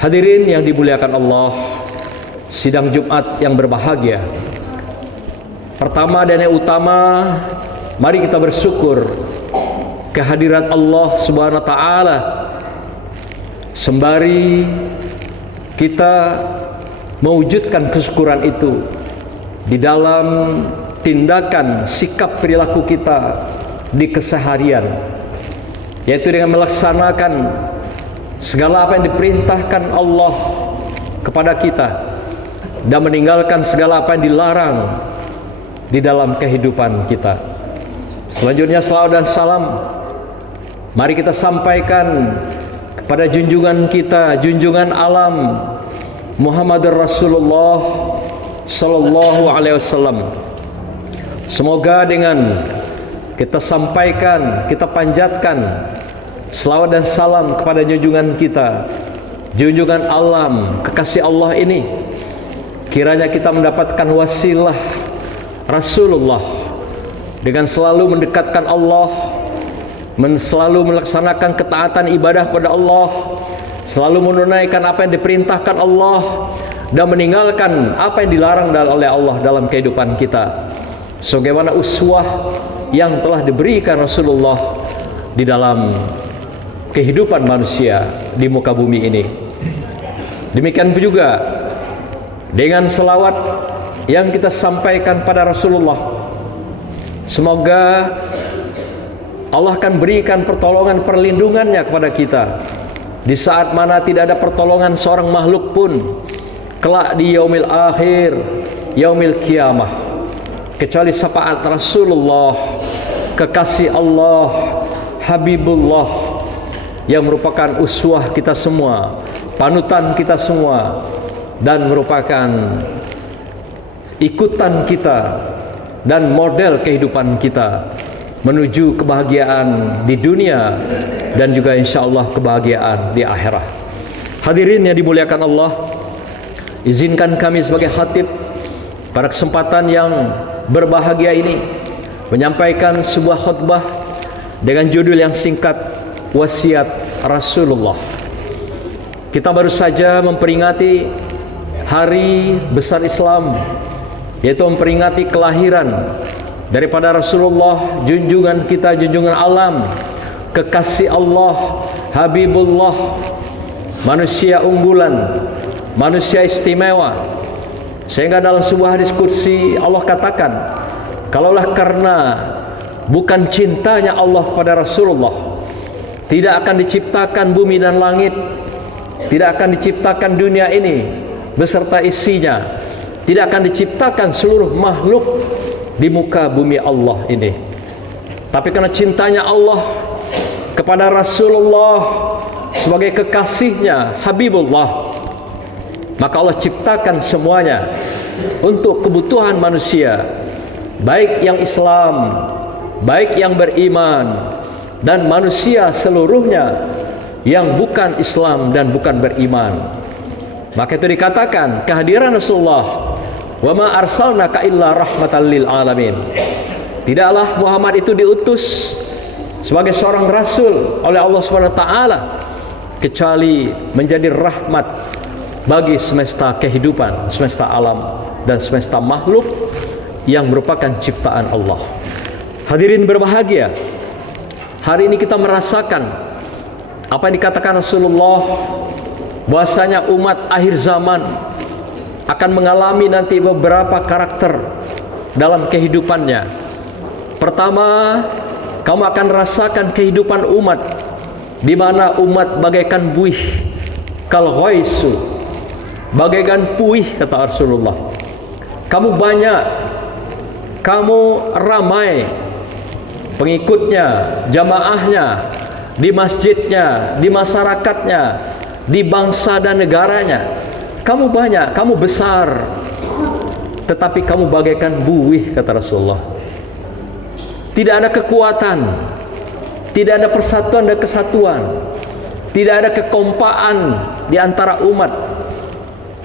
Hadirin yang dimuliakan Allah, sidang Jumat yang berbahagia. Pertama dan yang utama, mari kita bersyukur kehadiran Allah Subhanahu wa taala. Sembari kita mewujudkan kesyukuran itu di dalam tindakan sikap perilaku kita di keseharian, yaitu dengan melaksanakan segala apa yang diperintahkan Allah kepada kita dan meninggalkan segala apa yang dilarang di dalam kehidupan kita. Selanjutnya salawat dan salam mari kita sampaikan kepada junjungan kita, junjungan alam Muhammad Rasulullah sallallahu alaihi wasallam. Semoga dengan kita sampaikan, kita panjatkan selawat dan salam kepada junjungan kita, junjungan alam, kekasih Allah ini, kiranya kita mendapatkan wasilah Rasulullah dengan selalu mendekatkan Allah, selalu melaksanakan ketaatan ibadah kepada Allah, selalu menunaikan apa yang diperintahkan Allah dan meninggalkan apa yang dilarang oleh Allah dalam kehidupan kita, sebagaimana uswah yang telah diberikan Rasulullah di dalam kehidupan manusia di muka bumi ini. Demikian juga dengan selawat yang kita sampaikan pada Rasulullah, semoga Allah akan berikan pertolongan perlindungannya kepada kita di saat mana tidak ada pertolongan seorang makhluk pun kelak di yaumil akhir, yaumil kiamah, kecuali syafaat Rasulullah, kekasih Allah, Habibullah, yang merupakan uswah kita semua, panutan kita semua, dan merupakan ikutan kita dan model kehidupan kita menuju kebahagiaan di dunia dan juga insyaallah kebahagiaan di akhirat. Hadirin yang dimuliakan Allah, izinkan kami sebagai khatib pada kesempatan yang berbahagia ini menyampaikan sebuah khutbah dengan judul yang singkat, wasiat Rasulullah. Kita baru saja memperingati hari besar Islam, yaitu memperingati kelahiran daripada Rasulullah, junjungan kita, junjungan alam, kekasih Allah, Habibullah, manusia unggulan, manusia istimewa. Sehingga dalam sebuah diskusi Allah katakan, kalaulah karena bukan cintanya Allah kepada Rasulullah, tidak akan diciptakan bumi dan langit, tidak akan diciptakan dunia ini beserta isinya, tidak akan diciptakan seluruh makhluk di muka bumi Allah ini. Tapi karena cintanya Allah kepada Rasulullah sebagai kekasihnya, Habibullah, maka Allah ciptakan semuanya untuk kebutuhan manusia, baik yang Islam, baik yang beriman, dan manusia seluruhnya yang bukan Islam dan bukan beriman. Maka itu dikatakan kehadiran Rasulullah, wa ma arsalnaka illa rahmatan lil alamin. Tidaklah Muhammad itu diutus sebagai seorang rasul oleh Allah Subhanahu wa taala kecuali menjadi rahmat bagi semesta kehidupan, semesta alam, dan semesta makhluk yang merupakan ciptaan Allah. Hadirin berbahagia, hari ini kita merasakan apa yang dikatakan Rasulullah, bahwasanya umat akhir zaman akan mengalami nanti beberapa karakter dalam kehidupannya. Pertama, kamu akan rasakan kehidupan umat di mana umat bagaikan buih, kal ghaisu, bagaikan puih, kata Rasulullah. Kamu banyak, kamu ramai pengikutnya, jamaahnya, di masjidnya, di masyarakatnya, di bangsa dan negaranya. Kamu banyak, kamu besar, tetapi kamu bagaikan buih, kata Rasulullah. Tidak ada kekuatan, tidak ada persatuan dan kesatuan, tidak ada kekompakan di antara umat.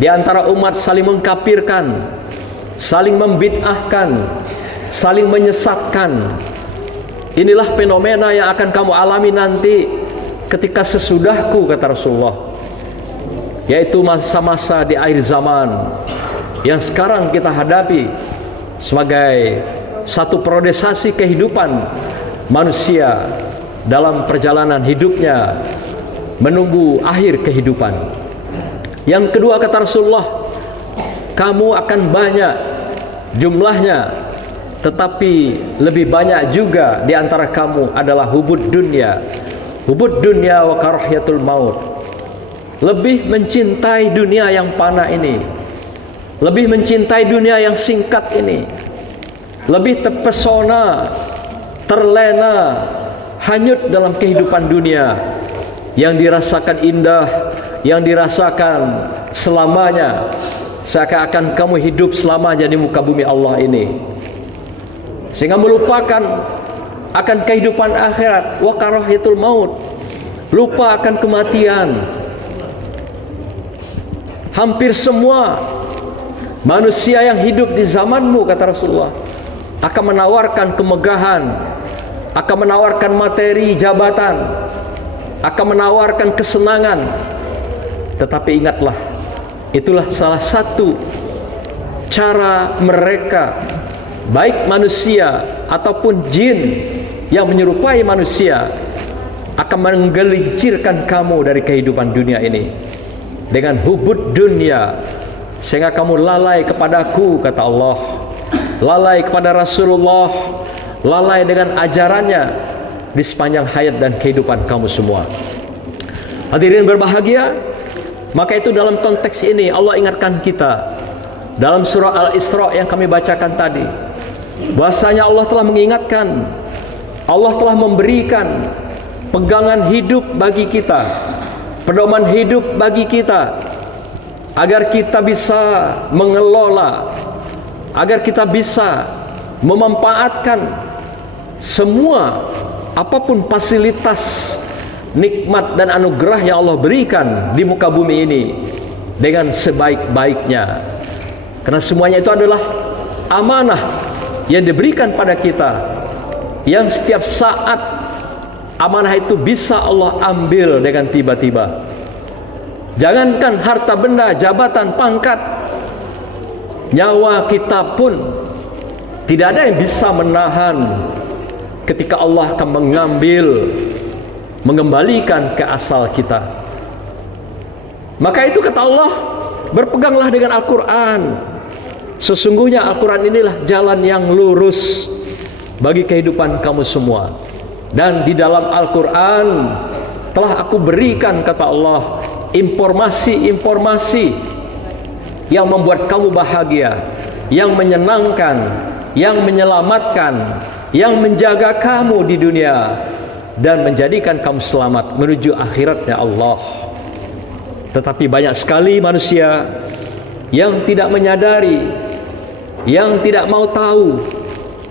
Di antara umat saling mengkafirkan, saling membid'ahkan, saling menyesatkan. Inilah fenomena yang akan kamu alami nanti ketika sesudahku, kata Rasulullah. yaitu masa-masa di akhir zaman yang sekarang kita hadapi sebagai satu proses kehidupan manusia dalam perjalanan hidupnya menunggu akhir kehidupan. Yang kedua, kata Rasulullah, kamu akan banyak jumlahnya, tetapi lebih banyak juga di antara kamu adalah hubud dunia wa karahiyatul maut. Lebih mencintai dunia yang fana ini, lebih mencintai dunia yang singkat ini, lebih terpesona, terlena, hanyut dalam kehidupan dunia yang dirasakan indah, yang dirasakan selamanya, seakan-akan kamu hidup selamanya di muka bumi Allah ini, sehingga melupakan akan kehidupan akhirat, wa karahiyatul maut, lupa akan kematian. Hampir semua manusia yang hidup di zamanmu, kata Rasulullah, akan menawarkan kemegahan, akan menawarkan materi jabatan, akan menawarkan kesenangan. Tetapi ingatlah, itulah salah satu cara mereka, baik manusia ataupun jin yang menyerupai manusia, akan menggelincirkan kamu dari kehidupan dunia ini dengan hubud dunia, sehingga kamu lalai kepadaku, kata Allah, lalai kepada Rasulullah, lalai dengan ajarannya di sepanjang hayat dan kehidupan kamu semua. Hadirin berbahagia, maka itu dalam konteks ini Allah ingatkan kita dalam surah Al-Isra yang kami bacakan tadi, bahwasanya Allah telah mengingatkan, Allah telah memberikan pegangan hidup bagi kita, pedoman hidup bagi kita, agar kita bisa mengelola, agar kita bisa memanfaatkan semua apapun fasilitas, nikmat dan anugerah yang Allah berikan di muka bumi ini dengan sebaik-baiknya. Karena semuanya itu adalah amanah yang diberikan pada kita, yang setiap saat amanah itu bisa Allah ambil dengan tiba-tiba. Jangankan harta benda, jabatan, pangkat, nyawa kita pun tidak ada yang bisa menahan ketika Allah akan mengambil, mengembalikan ke asal kita. Maka itu kata Allah, berpeganglah dengan Al-Quran. Sesungguhnya Al-Quran inilah jalan yang lurus bagi kehidupan kamu semua. Dan di dalam Al-Quran telah aku berikan, kata Allah, informasi-informasi yang membuat kamu bahagia, yang menyenangkan, yang menyelamatkan, yang menjaga kamu di dunia dan menjadikan kamu selamat menuju akhiratnya Allah. Tetapi banyak sekali manusia yang tidak menyadari, yang tidak mau tahu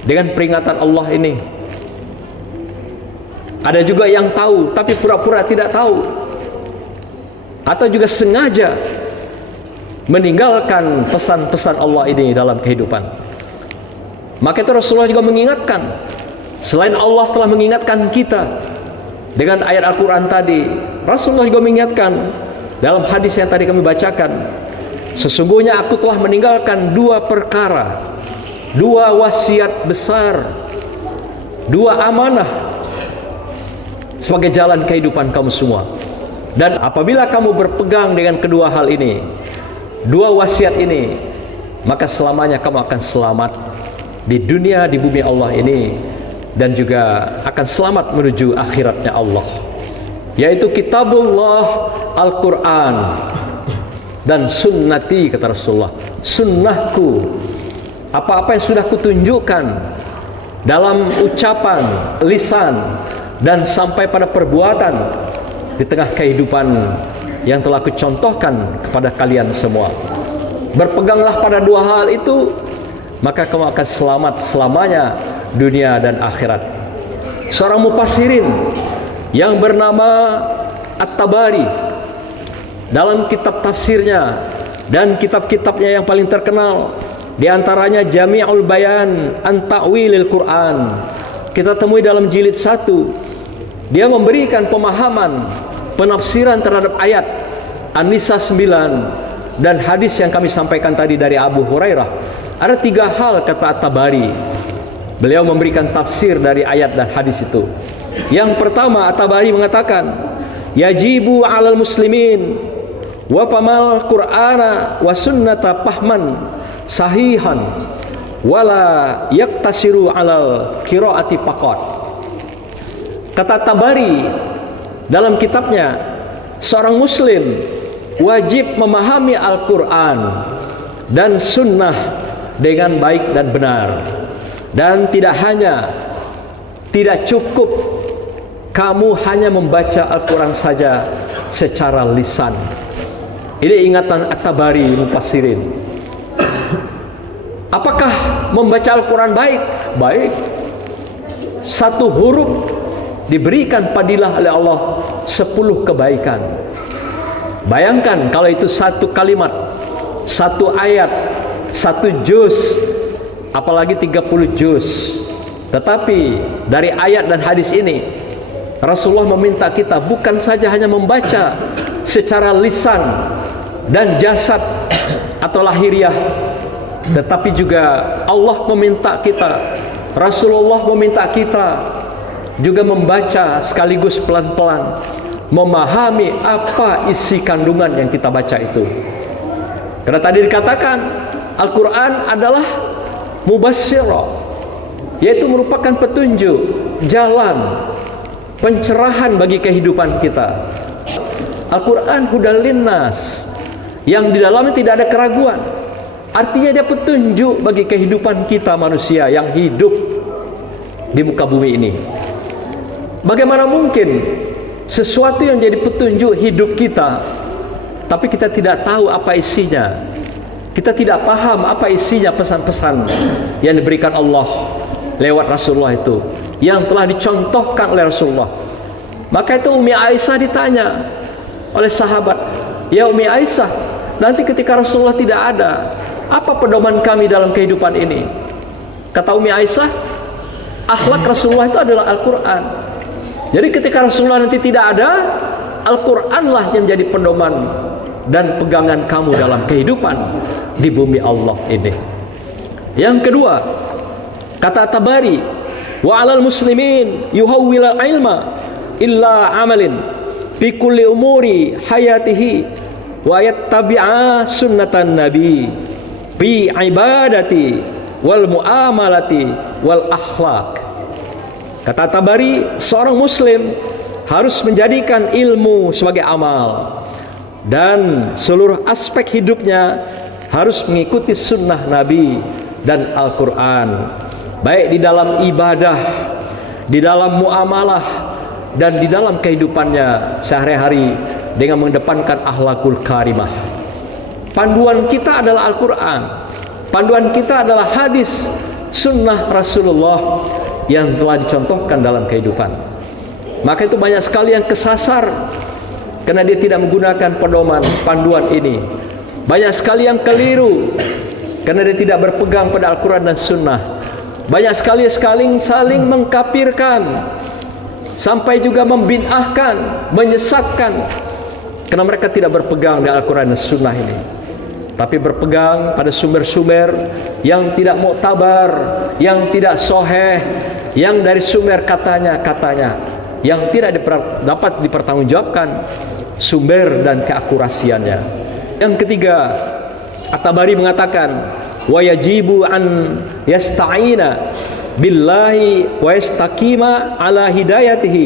dengan peringatan Allah ini. Ada juga yang tahu tapi pura-pura tidak tahu, atau juga sengaja meninggalkan pesan-pesan Allah ini dalam kehidupan. Maka itu Rasulullah juga mengingatkan, selain Allah telah mengingatkan kita dengan ayat Al-Quran tadi, Rasulullah juga mengingatkan dalam hadis yang tadi kami bacakan, sesungguhnya aku telah meninggalkan dua perkara, dua wasiat besar, dua amanah sebagai jalan kehidupan kamu semua. Dan apabila kamu berpegang dengan kedua hal ini, dua wasiat ini, maka selamanya kamu akan selamat di dunia, di bumi Allah ini, dan juga akan selamat menuju akhiratnya Allah, yaitu kitabullah, Al-Quran, dan sunnati, kata Rasulullah, sunnahku, apa-apa yang sudah kutunjukkan dalam ucapan, lisan, dan sampai pada perbuatan di tengah kehidupan yang telah kucontohkan kepada kalian semua. Berpeganglah pada dua hal itu, maka kamu akan selamat selamanya dunia dan akhirat. Seorang mufassirin yang bernama At-Tabari dalam kitab tafsirnya dan kitab-kitabnya yang paling terkenal, di antaranya Jami'ul Bayan an Ta'wilil Quran, kita temui dalam jilid 1. Dia memberikan pemahaman, penafsiran terhadap ayat An-Nisa 9, dan hadis yang kami sampaikan tadi dari Abu Hurairah. Ada 3 hal kata At-Tabari. Beliau memberikan tafsir dari ayat dan hadis itu. Yang pertama, At-Tabari mengatakan, yajibu 'alal muslimin wa famal Qur'ana wa sunnata fahman sahihan wala yaktasiru 'alal qiraati faqat. Kata Tabari dalam kitabnya, seorang muslim wajib memahami Al-Quran dan sunnah dengan baik dan benar. Dan tidak cukup kamu hanya membaca Al-Quran saja secara lisan. Ini ingatan At-Tabari mufassirin. Apakah membaca Al-Quran baik? Baik. 1 huruf diberikan padilah oleh Allah 10 kebaikan. Bayangkan kalau itu 1 kalimat, 1 ayat, 1 juz, apalagi 30 juz. Tetapi dari ayat dan hadis ini, Rasulullah meminta kita bukan saja hanya membaca secara lisan dan jasad atau lahiriah, tetapi juga Allah meminta kita, Rasulullah meminta kita juga membaca sekaligus pelan-pelan, memahami apa isi kandungan yang kita baca itu. Karena tadi dikatakan Al-Quran adalah mubasyirah, yaitu merupakan petunjuk, jalan, pencerahan bagi kehidupan kita. Al-Quran hudal linnas, yang di dalamnya tidak ada keraguan. Artinya dia petunjuk bagi kehidupan kita manusia yang hidup di muka bumi ini. Bagaimana mungkin sesuatu yang jadi petunjuk hidup kita, tapi kita tidak tahu apa isinya, kita tidak paham apa isinya pesan-pesan yang diberikan Allah lewat Rasulullah itu, yang telah dicontohkan oleh Rasulullah. Maka itu Umi Aisyah ditanya oleh sahabat, ya Umi Aisyah, nanti ketika Rasulullah tidak ada, apa pedoman kami dalam kehidupan ini? Kata Umi Aisyah, akhlak Rasulullah itu adalah Al-Quran. Jadi ketika Rasulullah nanti tidak ada, Al-Quranlah yang jadi pedoman dan pegangan kamu dalam kehidupan di bumi Allah ini. Yang kedua, kata Tabari, wa 'alal muslimin yuhawwilal ilma illa amalin fi kulli umuri hayatihi wa yattabi'a sunnatan nabi fi ibadati wal muamalati wal akhlaq. Kata Tabari, seorang muslim harus menjadikan ilmu sebagai amal, dan seluruh aspek hidupnya harus mengikuti sunnah Nabi dan Al-Quran, baik di dalam ibadah, di dalam muamalah, dan di dalam kehidupannya sehari-hari dengan mengedepankan akhlakul karimah. Panduan kita adalah Al-Quran, panduan kita adalah hadis sunnah Rasulullah yang telah dicontohkan dalam kehidupan. Maka itu banyak sekali yang kesasar karena dia tidak menggunakan pedoman panduan ini. Banyak sekali yang keliru karena dia tidak berpegang pada Al-Quran dan Sunnah. Banyak sekali saling mengkafirkan, sampai juga membid'ahkan, menyesatkan, karena mereka tidak berpegang dengan Al-Quran dan Sunnah ini, tapi berpegang pada sumber-sumber yang tidak muktabar, yang tidak sahih, yang dari sumber katanya yang tidak dapat dipertanggungjawabkan sumber dan keakurasiannya. Yang ketiga, At-Tabari mengatakan, wa yajibu an yasta'ina billahi wa yastaqima ala hidayatihi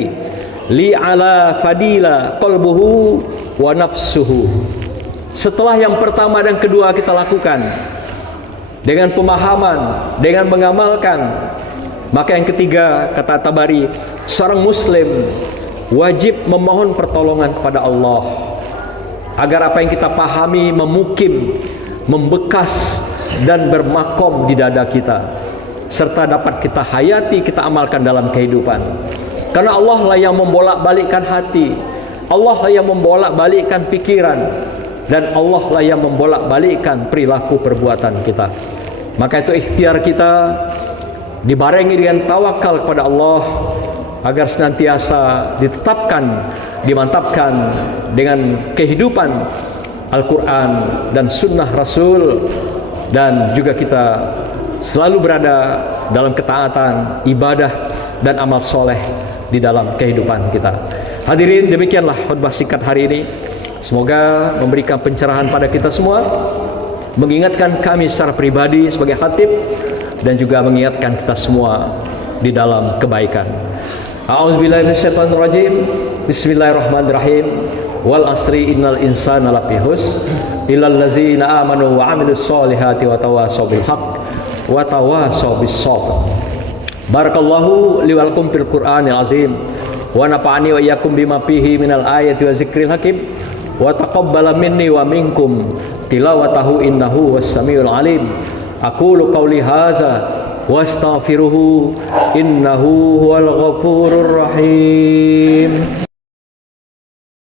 li ala fadila qalbuhu wa nafsuhu. Setelah yang pertama dan kedua kita lakukan dengan pemahaman, dengan mengamalkan, maka yang ketiga, kata Tabari, seorang muslim wajib memohon pertolongan kepada Allah agar apa yang kita pahami memukim, membekas, dan bermakom di dada kita, serta dapat kita hayati, kita amalkan dalam kehidupan. Karena Allah lah yang membolak-balikkan hati, Allah lah yang membolak-balikkan pikiran, dan Allah lah yang membolak-balikkan perilaku perbuatan kita. Maka itu ikhtiar kita dibarengi dengan tawakal kepada Allah, agar senantiasa ditetapkan, dimantapkan dengan kehidupan Al-Quran dan Sunnah Rasul, dan juga kita selalu berada dalam ketaatan, ibadah dan amal soleh di dalam kehidupan kita. Hadirin, demikianlah khutbah singkat hari ini. Semoga memberikan pencerahan pada kita semua, mengingatkan kami secara pribadi sebagai khatib, dan juga mengingatkan kita semua di dalam kebaikan. A'udzubillahi minasyaitonirrajim. Bismillahirrahmanirrahim. Wal asri innal insana lafi khusr illal ladzina amanu wa 'amilus solihati wa tawassaw bil haqq wa tawassaw bis sabr. Barakallahu li wa lakum fil Qur'anil azim wa nafa'ani wa iyyakum bima fihi minal ayati wa zikril hakim wa taqabbala minni wa minkum tilawatahu innahu was-samiul alim. Aqulu qawli hadza wastaghfiruhu innahu huwal ghafurur rahim.